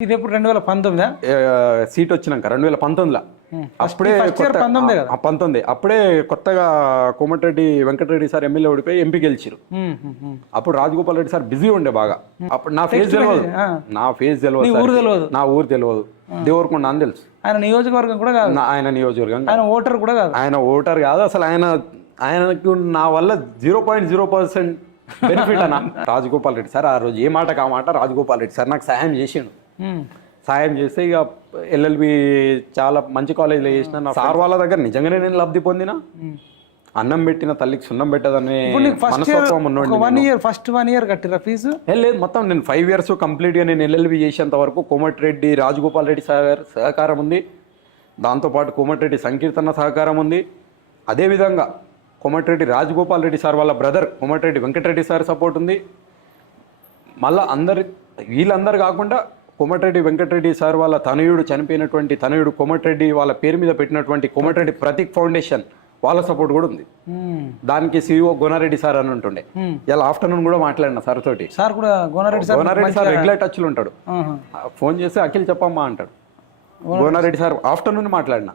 ఇది ఎప్పుడు రెండు వేల పంతొమ్మిదా సీట్ వచ్చినాక రెండు వేల పంతొమ్మిదిలో అప్పుడే ఇయర్ కొత్త- పంతొమ్మిదే అప్పుడే కొత్తగా కోమటిరెడ్డి వెంకటరెడ్డి సార్ ఎమ్మెల్యే ఓడిపోయి ఎంపీ గెలిచిరు ఉమ్, ఉమ్. అప్పుడు రాజగోపాల్ రెడ్డి సార్ బిజీ ఉండే బాగా. అప్పుడు నా ఫేస్ తెలియదు. నా ఫేస్ తెలియదు నీ ఊరు. తెలియదు. దేవరకొండ అని తెలుసు. ఆయన నియోజకవర్గం కూడా కాదు. ఆయన నియోజకవర్గం ఆయన ఓటర్ కూడా కాదు. ఆయన ఓటర్ కాదు. అసలు ఆయన ఆయనకు నా వల్ల zero point zero percent benefit అన్న. రాజగోపాల్ రెడ్డి సార్ ఆ రోజు ఏ మాటకు ఆ మాట? రాజగోపాల్ రెడ్డి సార్ నాకు సాయం చేసిండు. సాయం చేస్తే ఇక ఎల్ఎల్బి చాలా మంచి కాలేజీలో చేసిన సార్ వాళ్ళ దగ్గర నిజంగానే నేను లబ్ధి పొందిన? అన్నం పెట్టిన తల్లికి సున్నం పెట్టదనే one year first one year కట్టిరా fee? లేదు మొత్తం నేను ఫైవ్ ఇయర్స్ కంప్లీట్గా నేను ఎల్ఎల్బి చేసేంత వరకు కోమటిరెడ్డి రాజగోపాల్ రెడ్డి సార్ సహకారం ఉంది. దాంతోపాటు కోమటిరెడ్డి సంకీర్తన సహకారం ఉంది. అదేవిధంగా కోమటిరెడ్డి రాజగోపాల్ రెడ్డి సార్ వాళ్ళ brother Komatireddy Venkat Reddy sir support ఉంది. మళ్ళా అందరి వీళ్ళందరూ కాకుండా కోమటిరెడ్డి వెంకటరెడ్డి సార్ వాళ్ళ తనయుడు చనిపోయినటువంటి తనయుడు కోమటిరెడ్డి వాళ్ళ పేరు మీద పెట్టినటువంటి కోమటిరెడ్డి ప్రతీక్ ఫౌండేషన్ వాళ్ళ సపోర్ట్ కూడా ఉంది. దానికి సిఇఓ గోనారెడ్డి సార్ అని ఉంటుండే. ఇలా ఆఫ్టర్నూన్ కూడా మాట్లాడిన సార్ తోటి. సార్ కూడా Gonareddy sir Gonareddy sir regular టచ్లు ఉంటాడు. ఫోన్ చేస్తే అఖిల్ చెప్పమ్మా అంటాడు. గోనారెడ్డి సార్ ఆఫ్టర్నూన్ మాట్లాడిన.